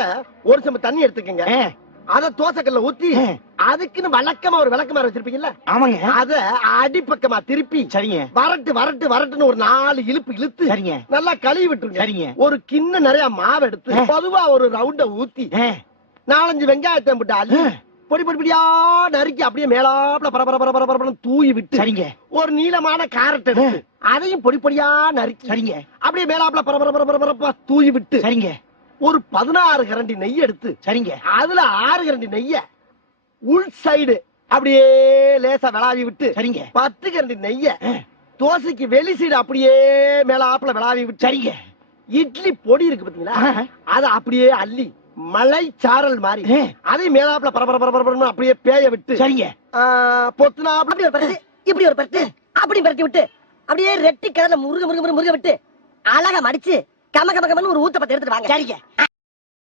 நீங்க ஒரு சம்பு தண்ணி எடுத்துக்கங்க. அத தோசைக்கல்ல ஊத்தி அதுக்குன்னு வழக்கமா ஒரு விளக்குமாறு வச்சிருப்பீங்கல்ல? ஆமாங்க. அத அடிப்பக்கமா திருப்பி சரிங்க. வரட்டுன்னு ஒரு 4 இழுப்பு இழுத்து சரிங்க. நல்லா கழுவி விட்டுருங்க. சரிங்க. ஒரு கிண்ண நிறைய மாவு எடுத்து பொதுவா ஒரு ரவுண்ட ஊத்தி 4-5 வெங்காயத்தை போட்டு அள்ளி பொடி பொடியா நறுக்கி அப்படியே மேலாப்ல பரபர தூவி விட்டு சரிங்க. ஒரு நீளமான கேரட் எடுத்து அதையும் பொடி பொடியா நறுக்கி சரிங்க. அப்படியே மேலாப்ல பரபர தூவி விட்டு சரிங்க. ஒரு 16 கரண்டி நெய் எடுத்து சரிங்க. அதுல 6 கரண்டி நெய்ய உள் சைடு அப்படியே லேசா விளாவி விட்டு சரிங்க. 10 கரண்டி நெய்ய தோசைக்கு வெளி சைடு அப்படியே மேலாப்ல விளாவி விட்டு சரிங்க. இட்லி பொடி இருக்கு பாத்தீங்களா, அத அப்படியே அள்ளி மலை சாரல் மாதிரி அதை மேலாப்ல பரபர அப்படியே பேய விட்டு சரிங்க. பொத்துனாப்ல ஒரு பரட்டு இப்படி ஒரு பரட்டு அப்படி பரட்டி விட்டு அப்படியே ரெட்டி கலர்ல முருக விட்டு அழகா மடிச்சு கம கமன்னு ஒரு ஊத்தப்பத்தை எடுத்துட்டு வாங்க. சரிங்க.